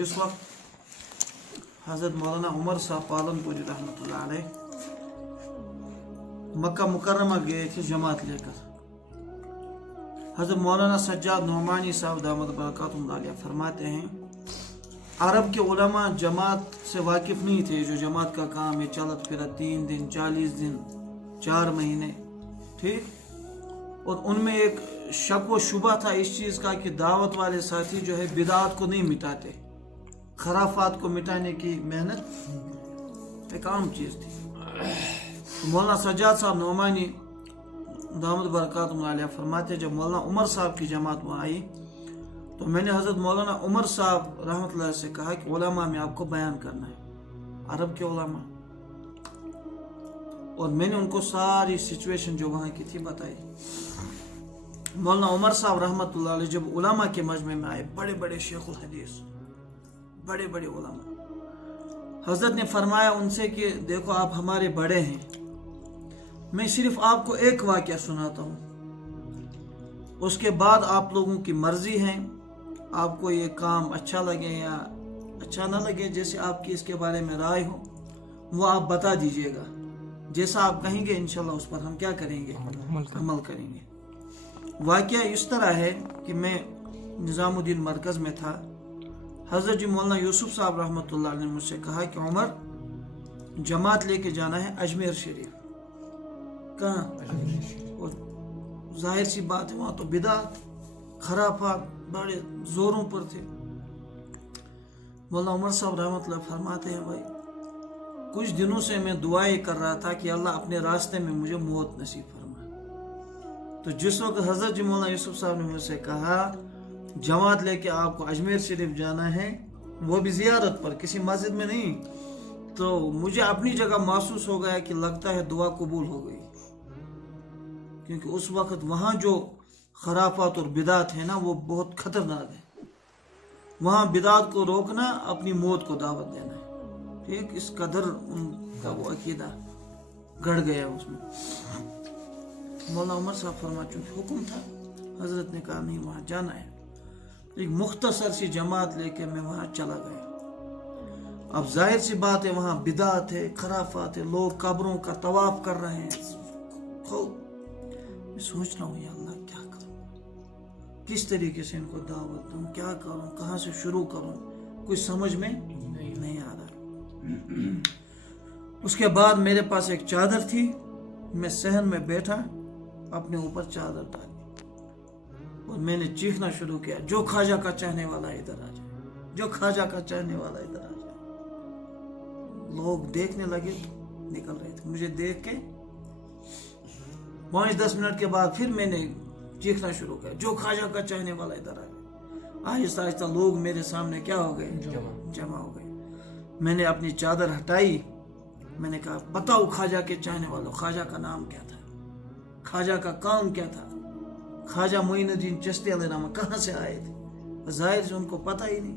इस वक्त हज़रत मौलाना उमर साहब पालनपुरी रहमतुल्लाह अलैह मक्का मुकर्रमा गए थे जमात लेकर। हज़रत मौलाना सज्जाद नोमानी साहब दामद बरकातुहुम अलैह फरमाते हैं, अरब के उलमा जमात से वाकिफ़ नहीं थे। जो जमात का काम है चलत फिरत 3 दिन 40 दिन 4 महीने, ठीक। और उनमें एक शक व शुबा था इस चीज़ का कि दावत वाले साथी जो है बिदात को नहीं मिटाते, खराफात को मिटाने की मेहनत एक आम चीज़ थी। मौलाना सज्जाद साहब नोमानी दामद बरकातुहुम अलैह फरमाते, जब मौलाना उमर साहब की जमात में आई तो मैंने हज़रत मौलाना उमर साहब रहमतुल्लाह से कहा कि उलमा में आपको बयान करना है, अरब के उलमा। और मैंने उनको सारी सिचुएशन जो वहाँ की थी बताई। मौलाना उमर साहब रहमतुल्लाह अलैह जब उलमा के मजमे में आए, बड़े बड़े शेखुल हदीस, बड़े बड़े उलमा, हजरत ने फरमाया उनसे कि देखो आप हमारे बड़े हैं, मैं सिर्फ आपको एक वाक़या सुनाता हूँ, उसके बाद आप लोगों की मर्जी है, आपको ये काम अच्छा लगे या अच्छा ना लगे, जैसे आपकी इसके बारे में राय हो वो आप बता दीजिएगा। जैसा आप कहेंगे इंशाल्लाह उस पर हम क्या करेंगे, अमल करेंगे। वाक़या इस तरह है कि मैं निज़ामुद्दीन मरकज़ में था। हज़रत जी मौलाना यूसुफ साहब रहमतुल्लाह अलैह ने मुझसे कहा कि उमर जमात लेके जाना है अजमेर शरीफ। कहाँ? और जाहिर सी बात है वहाँ तो बिदात खराफात बड़े जोरों पर थे। मौलाना उमर साहब रहमतुल्लाह फरमाते हैं, भाई कुछ दिनों से मैं दुआएं कर रहा था कि अल्लाह अपने रास्ते में मुझे मौत नसीब फरमा। तो जिस वक्त हज़रत जी मौलाना यूसुफ साहब ने मुझसे कहा जमात लेके आपको अजमेर शरीफ जाना है, वो भी ज़ियारत पर, किसी मस्जिद में नहीं, तो मुझे अपनी जगह महसूस हो गया कि लगता है दुआ कबूल हो गई। क्योंकि उस वक्त वहाँ जो खराफात और बिदात है ना वो बहुत खतरनाक है। वहाँ बिदात को रोकना अपनी मौत को दावत देना है, ठीक। इस कदर उनका वो अकीदा गड़ गया उसमें। मौलाना उमर साहब फरमा चुके हुक्म था, हजरत ने कहा नहीं वहाँ जाना है। एक मुख्तसर सी जमात लेके मैं वहाँ चला गया। अब जाहिर सी बात है वहाँ बिदात है, खराफात है, लोग कब्रों का तवाफ कर रहे हैं। मैं सोच रहा हूँ या अल्लाह क्या करूँ, किस तरीके से इनको दावत दूँ, क्या करूँ, कहाँ से शुरू करूँ, कुछ समझ में नहीं आ रहा। उसके बाद मेरे पास एक चादर थी, मैं सहन में बैठा, अपने ऊपर चादर डाली और मैंने चीखना शुरू किया, जो ख्वाजा का चाहने वाला इधर आ जाए, जो ख्वाजा का चाहने वाला इधर आ जाए। लोग देखने लगे, निकल रहे थे। मुझे देख के 5-10 मिनट के बाद फिर मैंने चीखना शुरू किया, जो ख्वाजा का चाहने वाला इधर आ जाए। आहिस्ता आहिस्ता लोग मेरे सामने क्या हो गए, जमा हो गए। मैंने अपनी चादर हटाई, मैंने कहा बताओ ख्वाजा के चाहने वालों, ख्वाजा का नाम क्या था, ख्वाजा का काम क्या था, ख्वाजा मोइनुद्दीन चिश्ती अलैहिर्रहमा कहाँ से आए थे। जाहिर से उनको पता ही नहीं,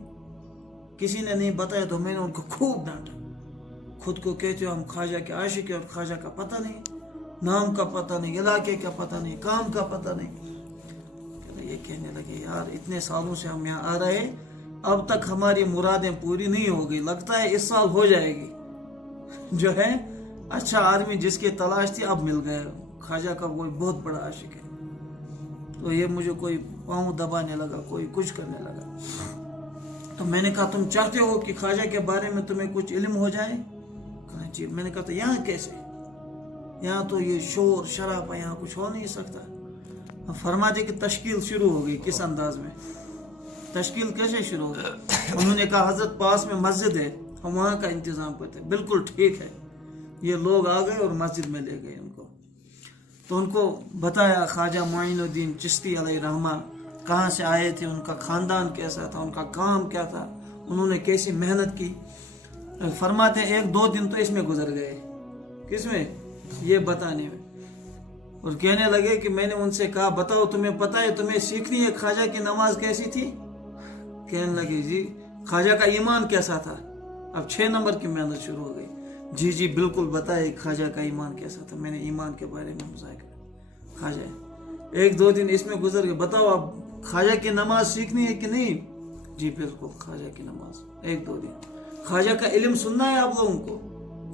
किसी ने नहीं बताया तो मैंने उनको खूब डांटा। खुद को कहते हो हम ख्वाजा के आशिक हैं और ख्वाजा का पता नहीं, नाम का पता नहीं, इलाके का पता नहीं, काम का पता नहीं। ये कहने लगे यार इतने सालों से हम यहाँ आ रहे, अब तक हमारी मुरादें पूरी नहीं हो गई, लगता है इस साल हो जाएगी। जो है अच्छा आदमी जिसकी तलाश थी अब मिल गया, ख्वाजा का कोई बहुत बड़ा आशिक है। तो ये मुझे कोई पाँव दबाने लगा, कोई कुछ करने लगा। तो मैंने कहा तुम चाहते हो कि ख्वाजा के बारे में तुम्हें कुछ इल्म हो जाए? कहा जी। मैंने कहा तो यहाँ कैसे, यहाँ तो ये शोर शराबा, यहाँ कुछ हो नहीं सकता। फरमाते कि तश्कील शुरू हो गई। किस अंदाज में तश्कील कैसे शुरू हो गई? उन्होंने कहा हजरत पास में मस्जिद है, हम वहाँ का इंतजाम करते। बिल्कुल ठीक है। ये लोग आ गए और मस्जिद में ले गए उनको। तो उनको बताया ख्वाजा मोइनुद्दीन चिश्ती अलैहिर्रहमा कहाँ से आए थे, उनका ख़ानदान कैसा था, उनका काम क्या था, उन्होंने कैसी मेहनत की। फरमाते 1-2 दिन तो इसमें गुजर गए। किसमें? ये बताने में। और कहने लगे कि मैंने उनसे कहा बताओ तुम्हें पता है, तुम्हें सीखनी है ख्वाजा की नमाज कैसी थी? कहने लगे जी। ख्वाजा का ईमान कैसा था? अब 6 नंबर की मेहनत शुरू हो गई। जी जी बिल्कुल बताए ख्वाजा का ईमान कैसा था। मैंने ईमान के बारे में मुज़ाकरा। ख्वाजा 1-2 दिन इसमें गुजर गए, बताओ अब ख्वाजा की नमाज सीखनी है कि नहीं? जी बिल्कुल, ख्वाजा की नमाज 1-2 दिन। ख्वाजा का इल्म सुनना है आप लोगों को,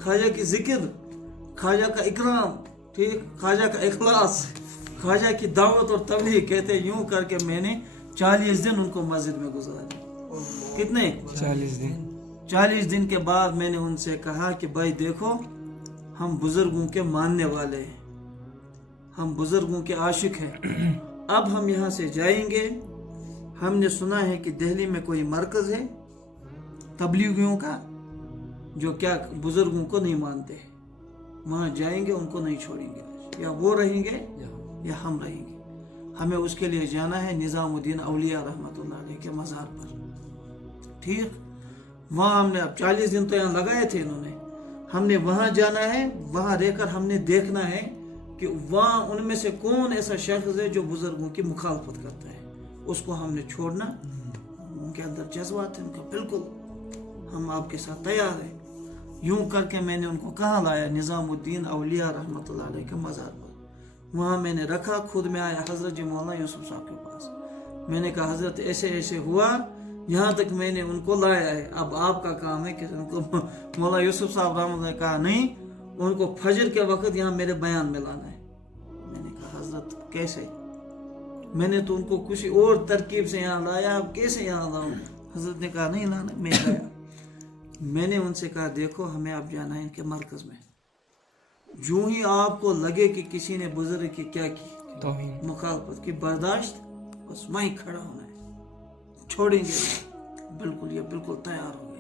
ख्वाजा की जिक्र, ख्वाजा का इकराम, ठीक, ख्वाजा का इखलास, ख्वाजा की दावत और तबलीग। कहते यूं करके मैंने 40 दिन उनको मस्जिद में गुजारे। कितने? 40 दिन। 40 दिन के बाद मैंने उनसे कहा कि भाई देखो, हम बुजुर्गों के मानने वाले हैं, हम बुजुर्गों के आशिक हैं। अब हम यहाँ से जाएंगे। हमने सुना है कि दिल्ली में कोई मरकज है तबलीगियों का, जो क्या बुजुर्गों को नहीं मानते। वहाँ जाएंगे, उनको नहीं छोड़ेंगे, या वो रहेंगे या हम रहेंगे। हमें उसके लिए जाना है निजामुद्दीन औलिया रहमतुल्लाह अलैह के मज़ार पर, ठीक। वहाँ हमने अब 40 दिन तो यहाँ लगाए थे इन्होंने, हमने वहाँ जाना है। वहाँ रहकर हमने देखना है कि वहाँ उनमें से कौन ऐसा शख्स है जो बुजुर्गों की मुखालफत करता है, उसको हमने छोड़ना। उनके अंदर जज्बात है उनका, बिल्कुल हम आपके साथ तैयार हैं। यूं करके मैंने उनको कहाँ लाया, निजामुद्दीन औलिया रहमतुल्लाह अलैह के मज़ार पर। वहाँ मैंने रखा, खुद में आया हज़रत जी मौलाना यूसुफ साहब के पास। मैंने कहा हज़रत ऐसे ऐसे हुआ, यहाँ तक मैंने उनको लाया है, अब आपका काम है कि उनको। मौलाना यूसुफ साहब रहमतुल्लाह ने कहा नहीं, उनको फजर के वक्त यहाँ मेरे बयान में लाना है। मैंने कहा हज़रत कैसे? मैंने तो उनको किसी और तरकीब से यहाँ लाया, अब कैसे यहाँ लाऊं? हज़रत ने कहा नहीं लाना, मैं लाया। मैंने उनसे कहा देखो, हमें अब जाना है इनके मरकज में। जो ही आपको लगे कि किसी ने बुजुर्ग की क्या की, मुखालफत की, बर्दाश्त, बस वहीं खड़ा होना है, छोड़ेंगे। बिल्कुल, ये बिल्कुल तैयार हो गए।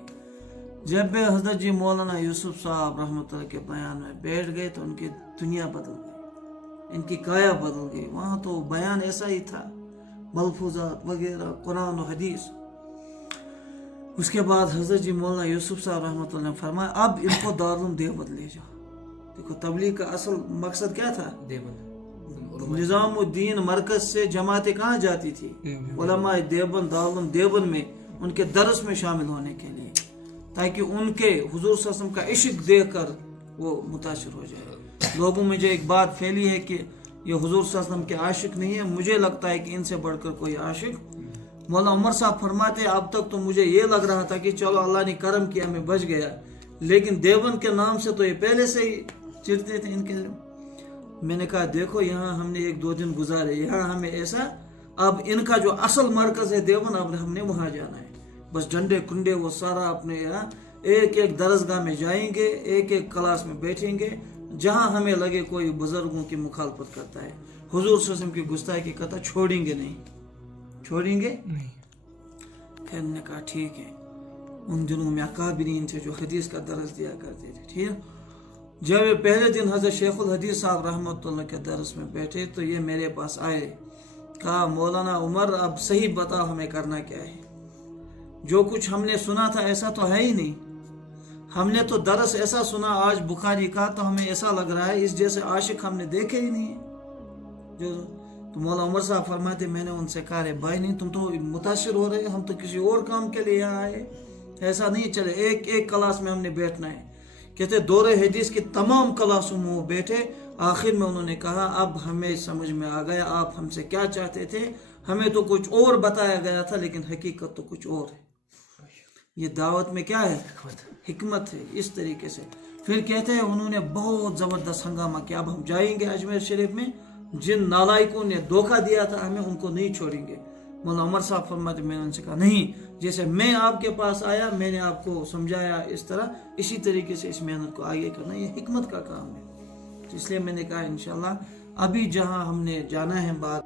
जब वे हज़रत जी मौलाना यूसुफ साहब रहमतुल्लाह के बयान में बैठ गए तो उनकी दुनिया बदल गई, इनकी काया बदल गई। वहाँ तो बयान ऐसा ही था, मलफूजात वगैरह, कुरान और हदीस। उसके बाद हज़रत जी मौलाना यूसुफ साहब रहमतुल्लाह ने फरमाया अब इनको दारुल देवबंद ले जाओ। देखो, तबलीग का असल मकसद क्या था? देवबंद। निजामुद्दीन मरकज से जमातें कहाँ जाती थी? उलमा देवबंद, दारुल देवबंद में, उनके दरस में शामिल होने के लिए, ताकि उनके हुजूर सल्लल्लाहु अलैहि वसल्लम का इश्क देखकर वो मुतासिर हो जाए। लोगों में जो एक बात फैली है कि ये हुजूर सल्लल्लाहु अलैहि वसल्लम के आशिक नहीं है, मुझे लगता है कि इनसे बढ़कर कोई आशिक। मौलाना उमर साहब फरमाते अब तक तो मुझे ये लग रहा था कि चलो अल्लाह ने करम किया, मैं बच गया, लेकिन देवबंद के नाम से तो ये पहले से ही चिढ़ते थे इनके। मैंने कहा देखो, यहाँ हमने 1-2 दिन गुजारे, यहाँ हमें ऐसा, अब इनका जो असल मरकज है देवबंद, अब हमने वहाँ जाना है। बस झंडे कुंडे वो सारा अपने यहाँ एक एक दरसगाह में जाएंगे, एक एक क्लास में बैठेंगे, जहाँ हमें लगे कोई बुजुर्गों की मुखालफत करता है, हुजूर सल्लल्लाहु अलैहि वसल्लम की गुस्ताखी करता, छोड़ेंगे नहीं, छोड़ेंगे नहीं। फिर ने कहा ठीक है। उन दिनों में अकाबिरीन थे जो हदीस का दरस दिया करते थे, ठीक। जब ये पहले दिन हज़रत शेखुल हदीस साहब रहमतुल्लाह के दरस में बैठे तो ये मेरे पास आए, कहा मौलाना उमर अब सही बताओ हमें करना क्या है? जो कुछ हमने सुना था ऐसा तो है ही नहीं, हमने तो दरस ऐसा सुना आज बुखारी का, तो हमें ऐसा लग रहा है इस जैसे आशिक हमने देखे ही नहीं है। जो तो मौलाना उमर साहब फरमाते, मैंने उनसे कहा रे भाई नहीं, तुम तो मुतासिर हो रहे, हम तो किसी और काम के लिए यहाँ आए, ऐसा नहीं चले, एक एक क्लास में हमने बैठना है। कहते दौरे हदीस की तमाम क्लासों में वो बैठे, आखिर में उन्होंने कहा अब हमें समझ में आ गया आप हमसे क्या चाहते थे, हमें तो कुछ और बताया गया था लेकिन हकीकत तो कुछ और है। ये दावत में क्या है? हिकमत है। इस तरीके से फिर कहते हैं उन्होंने बहुत ज़बरदस्त हंगामा किया, अब हम जाएंगे अजमेर शरीफ में, जिन नालायकों ने धोखा दिया था हमें उनको नहीं छोड़ेंगे। मौलाना उमर साहब फरमाते, मैंने उनसे कहा नहीं, जैसे मैं आपके पास आया मैंने आपको समझाया इस तरह, इसी तरीके से इस मेहनत को आगे करना, ये हिकमत का काम है। तो इसलिए मैंने कहा इंशाल्लाह अभी जहां हमने जाना है बात